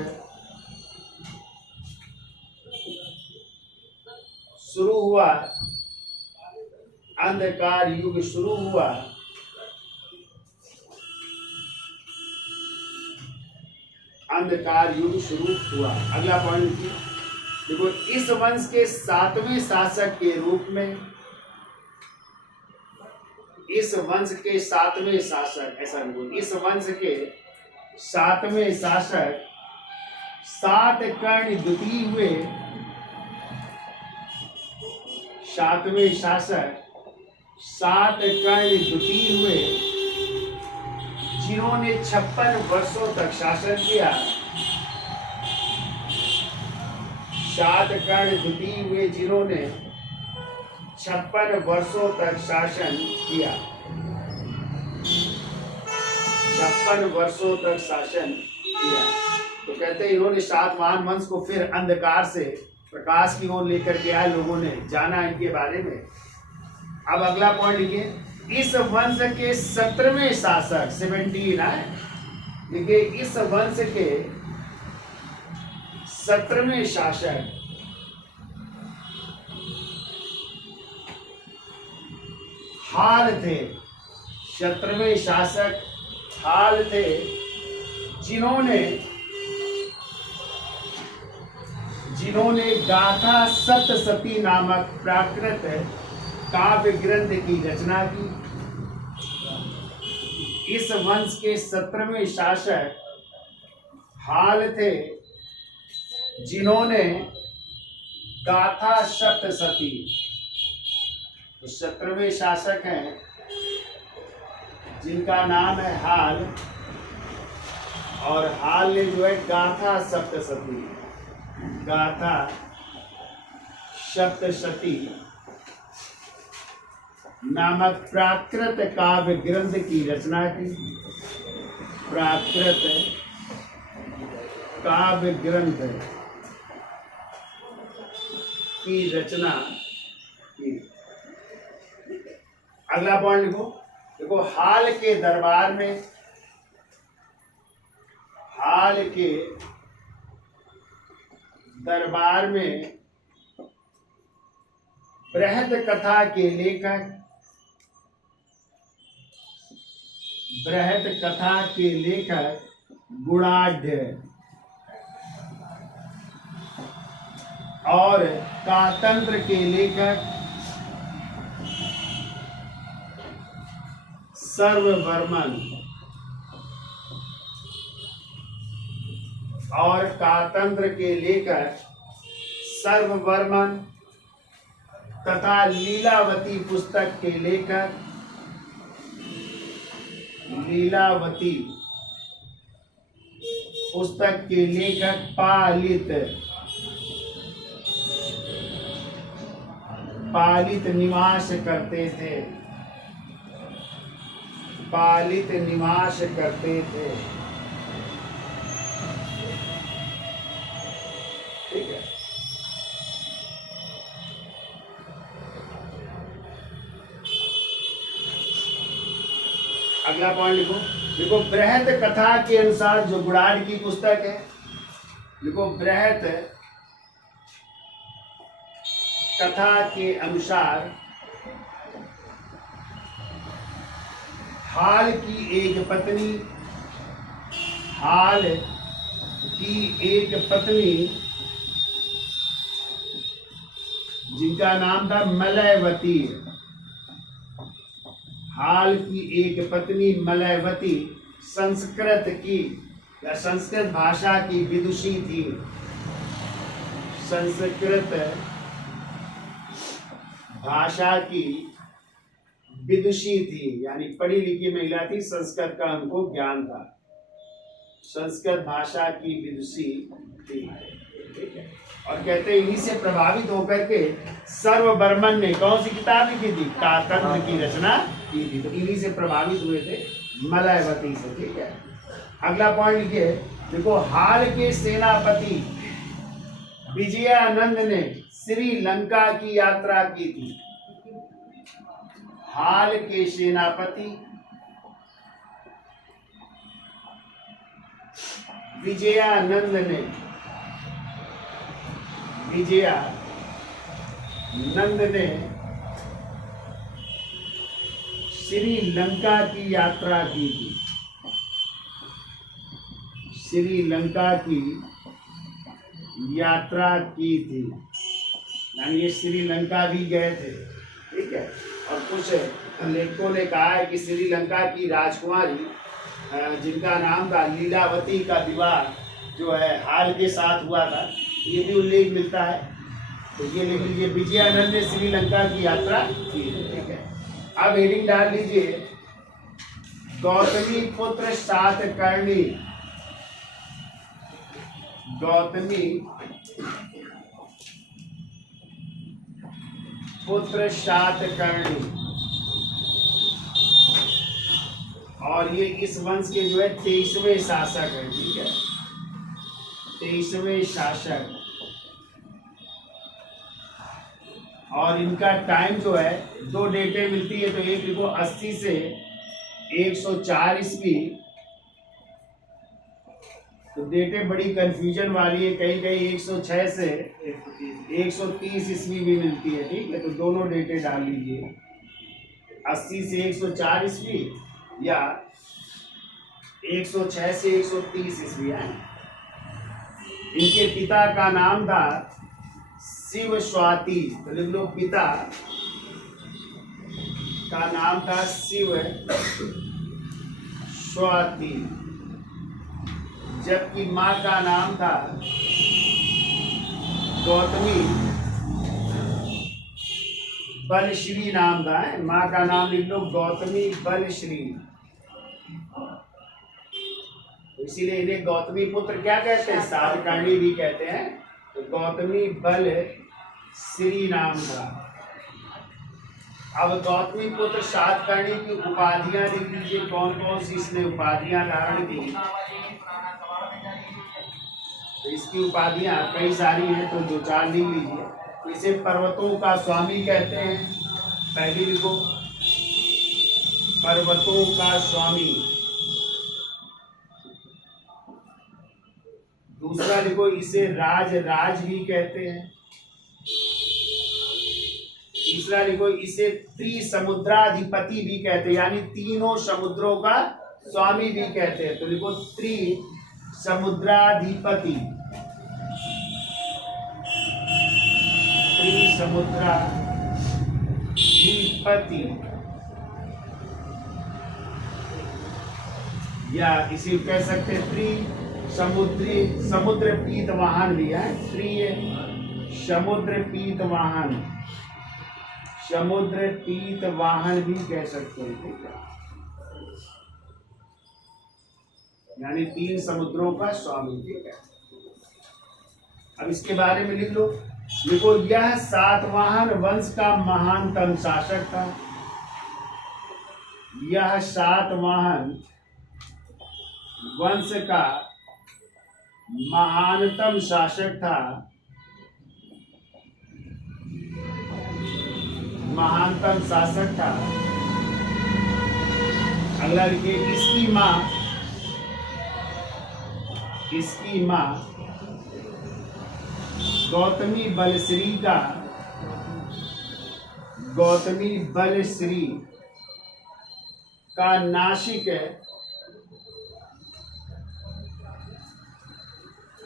शुरू हुआ। अंधकार युग शुरू हुआ। अंधकार युग शुरू हुआ। अगला पॉइंट देखो, इस वंश के 7वें शासक के रूप में, इस वंश के 7वें शासक, ऐसा नहीं, इस वंश के 7वें शासक सातकर्णी द्वितीय हुए। 7वें शासक सातकर्णी द्वितीय हुए जिन्होंने 56 वर्षों तक शासन किया। सातकर्णी द्वितीय हुए जिन्होंने 56 वर्षों तक शासन किया। 56 वर्षों तक शासन किया। तो कहते हैं इन्होंने सातवाहन वंश को फिर अंधकार से प्रकाश की ओर लेकर के आए, लोगों ने जाना इनके बारे में। अब अगला पॉइंट लिखिए, इस वंश के 17वें शासक, 17 है, देखिए इस वंश के 17वें शासक हाल थे। 17वें शासक हाल थे जिन्होंने गाथा सप्तशती नामक प्राकृत काव्य ग्रंथ की रचना की। इस वंश के 17वें शासक हाल थे जिन्होंने गाथा सप्तशती, तो 17वें शासक हैं जिनका नाम है हाल, और हाल ने जो है गाथा सप्तशती, गाथा सप्तशती नामक प्राकृत काव्य ग्रंथ की रचना की। प्राकृत काव्य ग्रंथ की रचना की। अगला पॉइंट लिखो, देखो हाल के दरबार में बृहद कथा के लेखक गुणाढ़ और कातंत्र के लेखक सर्ववर्मन और कातंत्र के लेखक सर्ववर्मन तथा लीलावती पुस्तक के लेखक पालित निवास करते थे। ठीक है। अगला पॉइंट लिखो। देखो बृहद कथा के अनुसार जो गुणाढ़ की पुस्तक है, देखो बृहद कथा के अनुसार हाल की एक पत्नी जिनका नाम था मलयवती, हाल की एक पत्नी मलयवती संस्कृत भाषा की विदुषी थी। संस्कृत भाषा की विदुषी थी, यानी पढ़ी लिखी महिला थी, संस्कृत का उनको ज्ञान था। संस्कृत भाषा की विदुषी थी। ठीक है। और कहते हैं इन्हीं से प्रभावित होकर के सर्ववर्मन ने कौन सी किताब लिखी थी? कातंत्र की रचना की थी। तो इन्हीं से प्रभावित हुए थे, मलयवती से। ठीक है। अगला पॉइंट लिखिए। देखो हाल के सेनापति विजयानंद ने श्रीलंका की यात्रा की थी। हाल के सेनापति विजयानंद ने श्रीलंका की यात्रा की थी। यानी ये श्रीलंका भी गए थे। ठीक है। और कुछ लेखकों ने कहा है कि श्रीलंका की राजकुमारी जिनका नाम था लीलावती का विवाह जो है हाल के साथ हुआ था, ये भी उल्लेख मिलता है। तो ये लिख लीजिए, विजयानंद ने श्रीलंका की यात्रा की। ठीक है। अब हेडिंग डाल लीजिए, गौतमी पुत्र सातकर्णी। गौतमी पुत्र सातकर्णी, और ये इस वंश के जो है 23वें शासक है। ठीक है। 23वें शासक। और इनका टाइम जो है, दो डेटें मिलती है। तो एक लिखो 80 से 104 ईस्वी। तो डेटें बड़ी कंफ्यूजन वाली है, कहीं कहीं 106 से 130 ईस्वी भी मिलती है। ठीक है। तो दोनों डेटें डाल लीजिए, 80 से 104 ईस्वी या 106 से 130 ईस्वी है। इनके पिता का नाम था शिव स्वाति। तो लिख लो, पिता का नाम था शिव स्वाति, जबकि माँ का नाम था गौतमी बलश्री नाम था। माँ का नाम लिख लो, गौतमी बलश्री। इसीलिए इन्हें गौतमी पुत्र क्या कहते हैं? सातकर्णी भी कहते हैं। तो गौतमी बलश्री नाम था। अब गौतमी पुत्र सातकर्णी की उपाधियां लिख लीजिए, कौन कौन सी इसने उपाधियां धारण की। तो इसकी उपाधियां कई सारी हैं, तो दो चार लिख लीजिए। इसे पर्वतों का स्वामी कहते हैं। पहली लिखो, पर्वतों का स्वामी। दूसरा देखो, इसे राज भी कहते हैं। तीसरा देखो, इसे त्रिसमुद्राधिपति भी कहते हैं, यानी तीनों समुद्रों का स्वामी भी कहते हैं। तो देखो, त्रिसमुद्राधिपति, त्रिसमुद्राधिपति, या इसे कह सकते हैं समुद्र पीत वाहन भी है। समुद्र पीत वाहन भी कह सकते हैं, ठीक है। यानी तीन समुद्रों का स्वामी, ठीक है। अब इसके बारे में लिख लो। देखो, यह सातवाहन वंश का महानतम शासक था। यह सातवाहन वंश का महानतम शासक था। महानतम शासक था। अगला लिखिए, इसकी मां गौतमी बलश्री का नासिक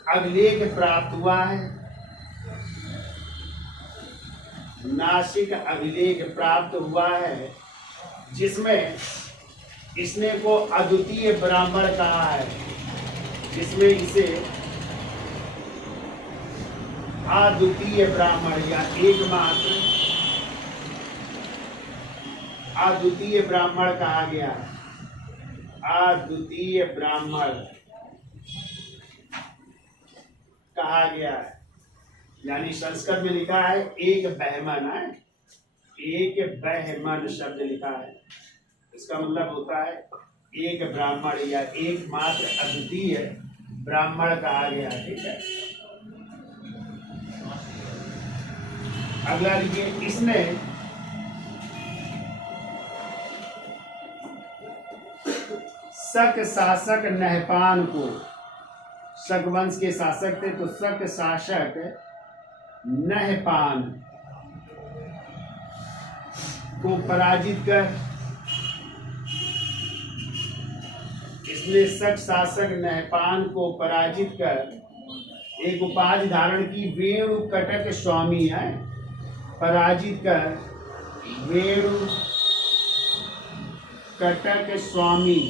अभिलेख प्राप्त हुआ है। नासिक अभिलेख प्राप्त हुआ है, जिसमें इसने को अद्वितीय ब्राह्मण कहा है, जिसमें इसे अद्वितीय ब्राह्मण या एकमात्र अद्वितीय ब्राह्मण कहा गया। अद्वितीय ब्राह्मण कहा गया है, यानी संस्कृत में लिखा है एक बहमन है। एक बहमन शब्द लिखा है, इसका मतलब होता है एक ब्राह्मण या एकमात्र अद्वितीय ब्राह्मण कहा गया, ठीक है। अगला लिखिए, इसने शक शासक नहपान को, शक वंश के शासक थे, तो शक शासक नहपान को पराजित कर, इसने शक शासक नहपान को पराजित कर एक उपाधि धारण की, वेणु कटक स्वामी है। पराजित कर वेणु कटक स्वामी,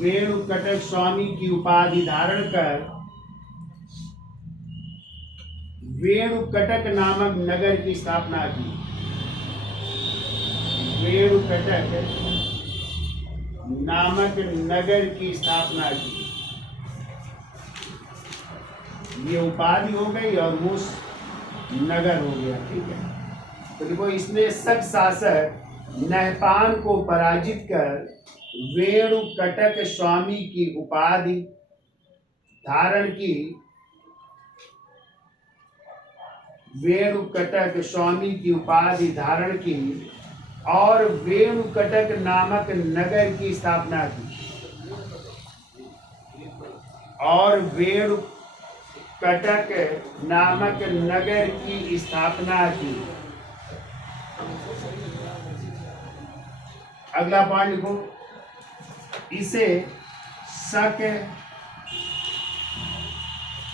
वेणु कटक स्वामी की उपाधि धारण कर वेणु कटक नामक नगर की स्थापना की। वेणु कटक नामक नगर की स्थापना की। ये उपाधि हो गई और वो नगर हो गया, ठीक है। तो देखो, इसने शक शासक नहपान को पराजित कर वेणु कटक स्वामी की उपाधि धारण की। वेणु कटक स्वामी की उपाधि धारण की और वेणु कटक नामक नगर की स्थापना की। और वेणु कटक नामक नगर की स्थापना की। अगला पॉइंट लिखो, इसे शक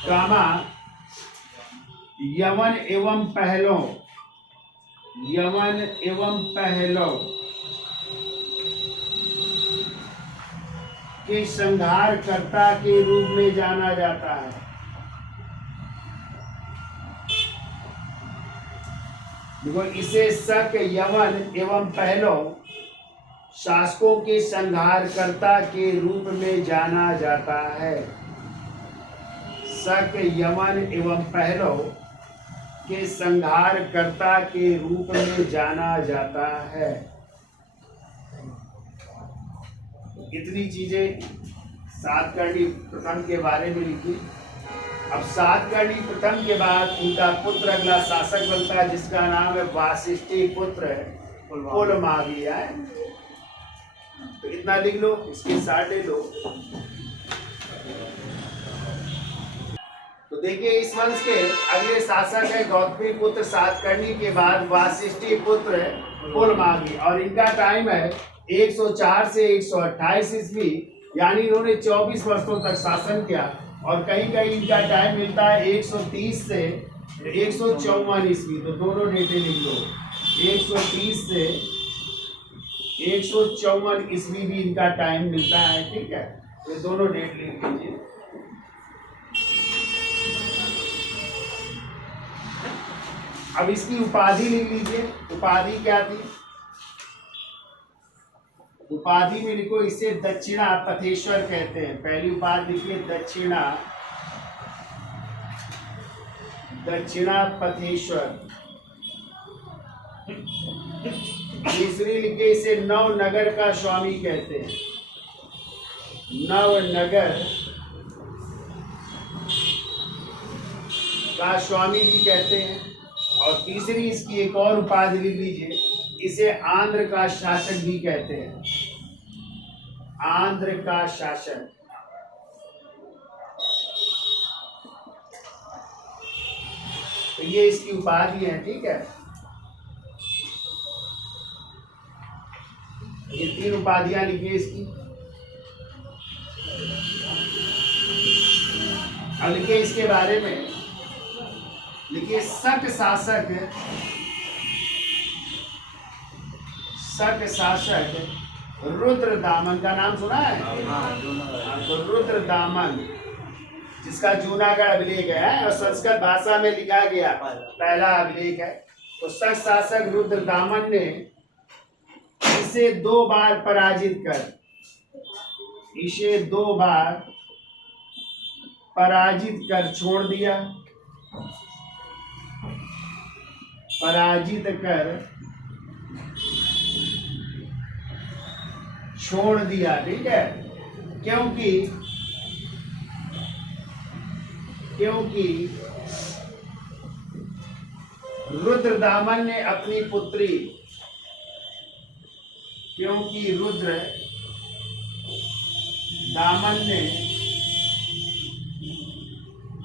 कामा यवन एवं पहलों के संहारकर्ता के रूप में जाना जाता है। देखो, इसे शक यवन एवं पहलों शासकों के संहारकर्ता के रूप में जाना जाता है। शक यवन एवं पहलों के संहारकर्ता के रूप में जाना जाता है। इतनी चीजें सातकर्णी प्रथम के बारे में लिखी। अब सातकर्णी प्रथम के बाद उनका पुत्र अगला शासक बनता है, जिसका नाम है वासिष्ठी पुत्र पुलमावी है। तो इतना लिख लो, इसके साथ ले लो। तो देखिए इस वंश के अगले शासक है गौतमी पुत्र सातकर्णी के बाद वासिष्ठी पुत्र पुलमावी, और इनका टाइम है 104 से 128 ईस्वी, यानी इन्होंने 24 वर्षों तक शासन किया। और कहीं कहीं इनका टाइम मिलता है 130 से 154 ईस्वी, तो दोनों डेटें लिख लो। 130 से 154 ईस्वी भी इनका टाइम मिलता है, ठीक है। ये दोनों डेट लिख लीजिए। अब इसकी उपाधि लिख लीजिए। उपाधि क्या थी? उपाधि में लिखो, इसे दक्षिणा पथेश्वर कहते हैं। पहली उपाधि लिखिए दक्षिणा पथेश्वर। तीसरी लिखिए, इसे नवनगर का स्वामी कहते हैं। नवनगर का स्वामी भी कहते हैं। और तीसरी इसकी एक और उपाधि लिख लीजिए, इसे आंध्र का शासक भी कहते हैं। आंध्र का शासक। तो ये इसकी उपाधि है, ठीक है। ये 3 उपाधियां लिखिए इसकी। अब लिखिए इसके बारे में, लिखिए शक शासक रुद्रदामन का नाम सुना है? तो रुद्रदामन, जिसका जूनागढ़ अभिलेख है और संस्कृत भाषा में लिखा गया पहला अभिलेख है। तो शक शासक रुद्रदामन ने इसे 2 बार पराजित कर छोड़ दिया। पराजित कर छोड़ दिया, ठीक है। क्योंकि रुद्रदामन ने अपनी पुत्री,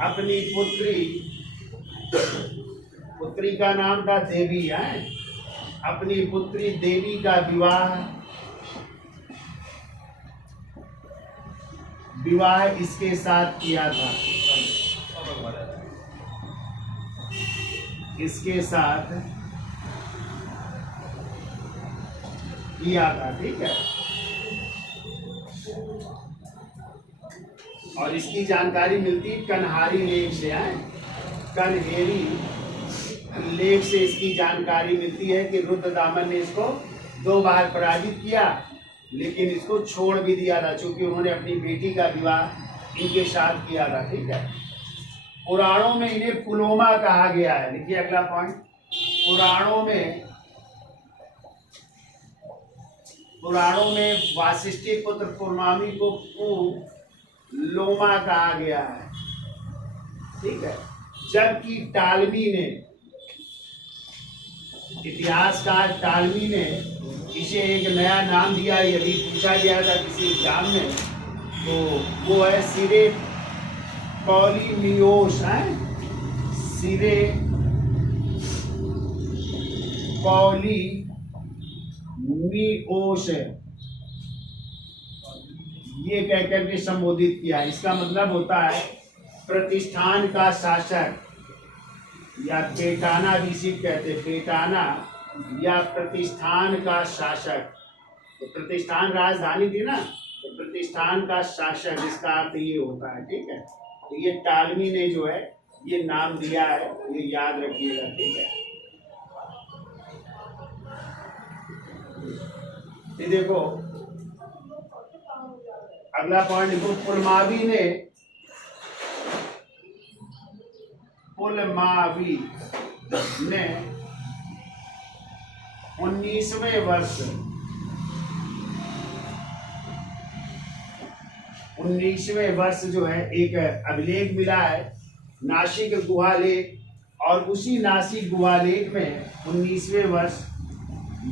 अपनी पुत्री का नाम था देवी है। अपनी पुत्री देवी का विवाह इसके साथ किया था। ठीक है। और इसकी जानकारी मिलती कन्हारी लेख से है। कन्हेरी लेख से इसकी जानकारी मिलती है कि रुद्रदामन ने इसको 2 बार पराजित किया, लेकिन इसको छोड़ भी दिया था, क्योंकि उन्होंने अपनी बेटी का विवाह इनके साथ किया था, ठीक है। पुराणों में इन्हें पुलोमा कहा गया है। देखिए अगला पॉइंट, पुराणों में वासिष्ठी पुत्र पुलमावी को पुलोमा कहा गया है, ठीक है। जबकि इतिहासकार टालमी ने इसे एक नया नाम दिया। यदि पूछा गया था किसी एग्जाम में, तो वो है सिरे पॉलीनियोस है। सिरे पॉलीनियोस ये कहकर के संबोधित किया। इसका मतलब होता है प्रतिष्ठान का शासक, या पेटाना भी सिर्फ कहते, पेटाना या प्रतिष्ठान का शासक। तो प्रतिष्ठान राजधानी थी ना, तो प्रतिष्ठान का शासक, इसका अर्थ ये होता है, ठीक है। तो ये टालमी ने जो है ये नाम दिया है, ये याद रखिएगा, ठीक है। ये देखो अगला पॉइंट देखो, पुलमावी ने 19वें वर्ष जो है एक अभिलेख मिला है, नासिक गुहालेख। और उसी नासिक गुहालेख में 19वें वर्ष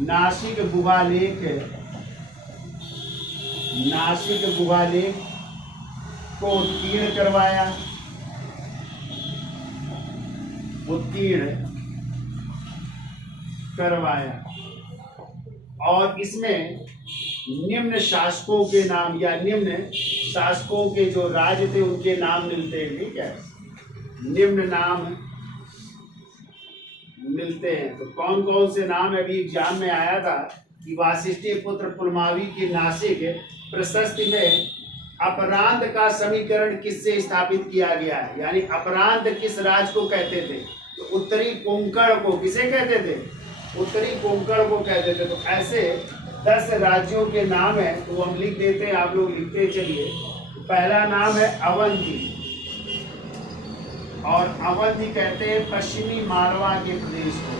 नासिक गुहालेख, नासिक गुहालेख को उत्कीर्ण करवाया, उत्कीर्ण करवाया। और इसमें निम्न शासकों के नाम या निम्न शासकों के जो राज्य थे उनके नाम मिलते हैं। ठीक है, निम्न नाम मिलते हैं। तो कौन कौन से नाम अभी एग्जाम में आया था कि वासिष्ठी पुत्र पुलमावी की नासिक प्रशस्ति में अपरांत का समीकरण किससे स्थापित किया गया है, यानी अपरांत किस राज्य को कहते थे? तो उत्तरी कोंकण को किसे कहते थे? उत्तरी कोंकण को कहते थे। तो ऐसे 10 राज्यों के नाम है, तो हम लिख देते हैं, आप लोग लिखते चलिए। तो पहला नाम है अवंती, और अवंती कहते हैं पश्चिमी मालवा के प्रदेश को,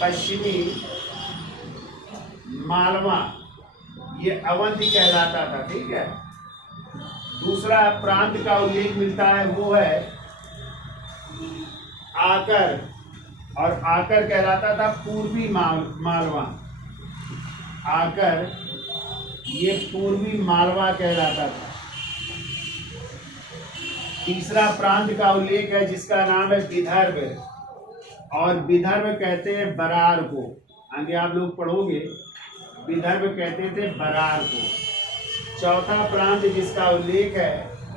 पश्चिमी मालवा ये अवंती कहलाता था। ठीक है, दूसरा प्रांत का उल्लेख मिलता है वो है आकर, और आकर कहलाता था पूर्वी मालवा, आकर ये पूर्वी मालवा कहलाता था। तीसरा प्रांत का उल्लेख है जिसका नाम है विदर्भ, और विदर्भ कहते हैं बरार को, आगे आप लोग पढ़ोगे, विदर्भ कहते थे बरार को। चौथा प्रांत जिसका उल्लेख है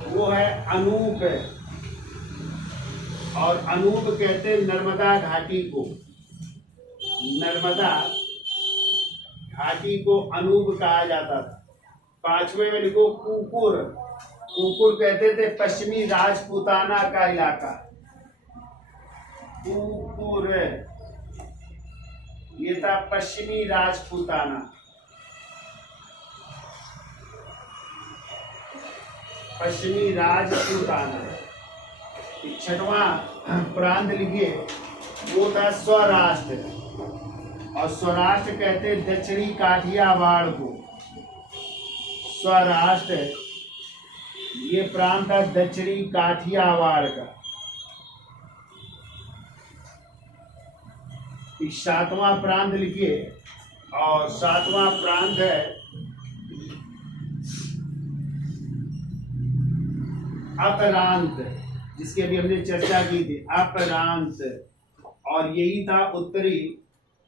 वो है अनूप, और अनूप कहते हैं नर्मदा घाटी को, नर्मदा घाटी को अनूप कहा जाता था। पांचवें में लिखो कुकुर, कुकुर कहते थे पश्चिमी राजपूताना का इलाका, कुकुर ये था पश्चिमी राजपूताना, पश्चिमी राजपूताना। छठवां प्रांत लिखिए वो था स्वराष्ट्र, और स्वराष्ट्र कहते दक्षिणी काठियावाड़ को, स्वराष्ट्र ये प्रांत है दक्षिणी काठियावाड़ का। सातवां प्रांत लिखिए, और सातवां प्रांत है अपरांत, जिसकी अभी हमने चर्चा की थी, अपरांत, और यही था उत्तरी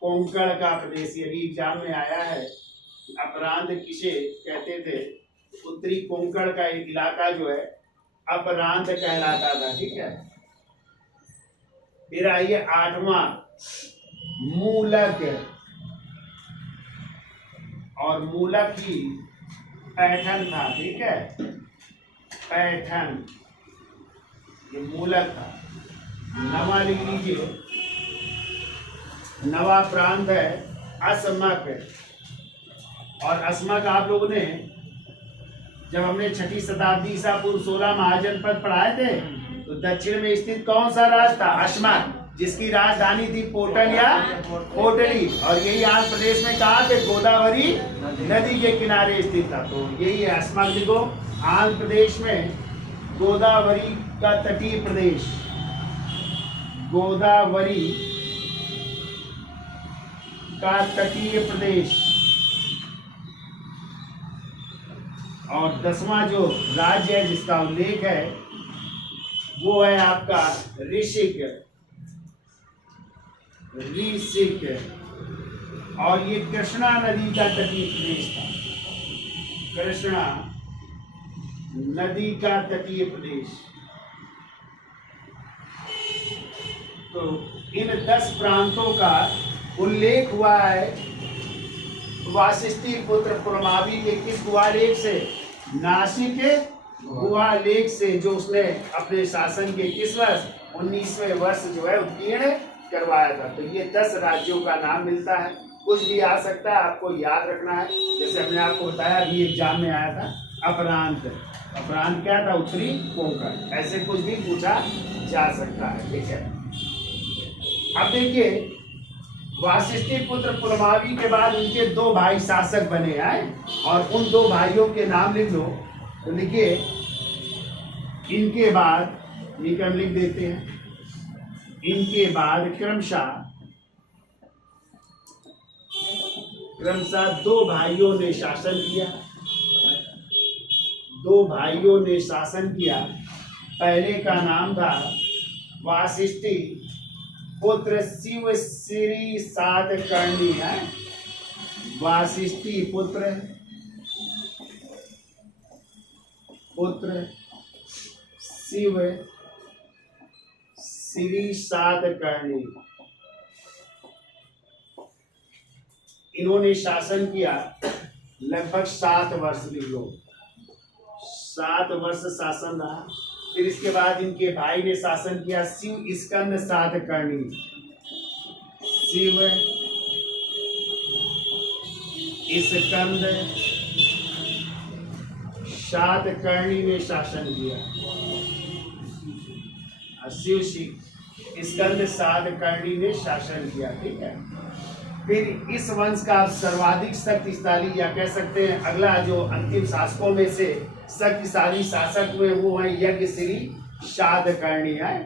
कोंकण का प्रदेश। यही एग्जाम में आया है अपरांत किसे कहते थे? उत्तरी कोंकण का एक इलाका जो है अपरांत कहलाता था। ठीक है, फिर आइए आठवां मूलक, और मूलक ही पैठन था। ठीक है, पैठन ये मूलक था। नवा लिख लीजिए, नवा प्रांत है असमक, और असमक आप लोगों ने जब हमने 6ठी शताब्दी ईसा पूर्व 16 महाजनपद पढ़ाए थे, तो दक्षिण में स्थित कौन सा राज्य था? असमक, जिसकी राजधानी थी पोटल या पोटली, और यही आंध्र प्रदेश में कहा थे गोदावरी नदी के किनारे स्थित था। तो यही है असमक लिखो, आंध्र प्रदेश में गोदावरी का तटीय प्रदेश, गोदावरी का तटीय प्रदेश। और 10वां जो राज्य है जिसका उल्लेख है वो है आपका ऋषिक, ऋषिक, और ये कृष्णा नदी का तटीय प्रदेश था, कृष्णा नदी का तटीय प्रदेश। तो इन 10 प्रांतों का उल्लेख हुआ है वासिष्ठी पुत्र पुलमावी के किस गुहालेख से? नासिक गुहालेख से, जो उसने अपने शासन के किस वर्ष 19वें वर्ष जो है उत्कीर्ण करवाया था। तो ये 10 राज्यों का नाम मिलता है, कुछ भी आ सकता है, आपको याद रखना है। जैसे हमने आपको बताया अभी एग्जाम में आया था अपरांत, अपरांत क्या था? उत्तरी कोंकण, ऐसे कुछ भी पूछा जा सकता है। ठीक है, अब देखिए वासिष्ठी पुत्र पुलमावी के बाद उनके 2 भाई शासक बने हैं, और उन 2 भाइयों के नाम लिख लो। तो लिखिए इनके बाद, ये हम लिख देते हैं, इनके बाद क्रमशः क्रमशः दो भाइयों ने शासन किया। दो भाइयों ने शासन किया। पहले का नाम था वासिष्ठी पुत्र शिव श्री सातकर्णी है। वासिष्ठी पुत्र शिव श्री सातकर्णी, इन्होंने शासन किया लगभग 7 वर्ष। लिख लो 7 वर्ष शासन रहा। फिर इसके बाद इनके भाई ने शासन किया शिव स्कंद सातकर्णी। शिव स्कंद सातकर्णी ने शासन किया। शिव स्कंद सातकर्णी ने शासन किया। ठीक है। फिर इस वंश का सर्वाधिक शक्तिशाली या कह सकते हैं अगला जो अंतिम शासकों में से शक्तिशाली शासक हुए वो है यज्ञश्री सातकर्णी है।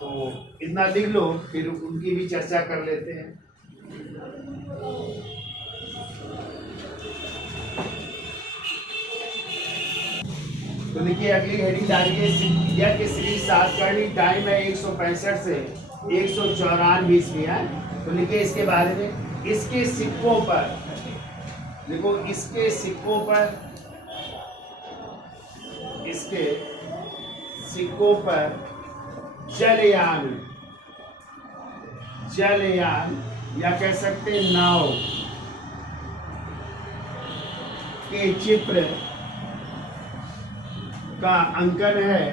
तो इतना लिख लो, फिर उनकी भी चर्चा कर लेते हैं। तो देखिए अगली हेडिंग डालिए यज्ञश्री सातकर्णी। टाइम है 165 से 194 ईस्वी है। तो लिखिए इसके बारे में। इसके सिक्कों पर देखो, इसके सिक्कों पर जलयान या कह सकते हैं नाव के चित्र का अंकन है।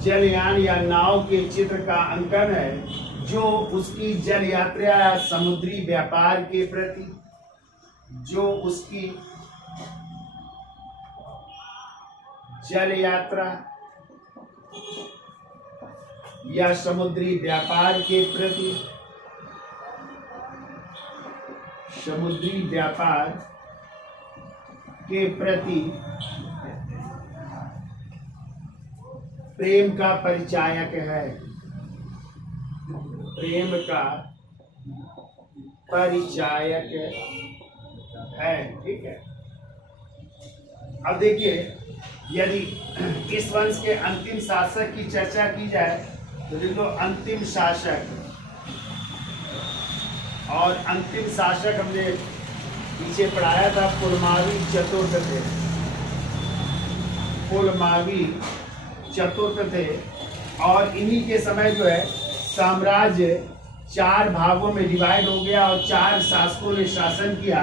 जलयान या नाव के चित्र का अंकन है जो उसकी जल यात्रा या समुद्री व्यापार के प्रति, जो उसकी जल यात्रा या समुद्री व्यापार के प्रति, समुद्री व्यापार के प्रति प्रेम का परिचायक है। प्रेम का परिचायक है। ठीक है। अब देखिए यदि इस वंश के अंतिम शासक की चर्चा की जाए तो देखो अंतिम शासक, और अंतिम शासक हमने पीछे पढ़ाया था पुलमावी चतुर्थ थे। पुलमावी चतुर्थ थे और इन्हीं के समय जो है साम्राज्य 4 भागों में डिवाइड हो गया और 4 शासकों ने शासन किया।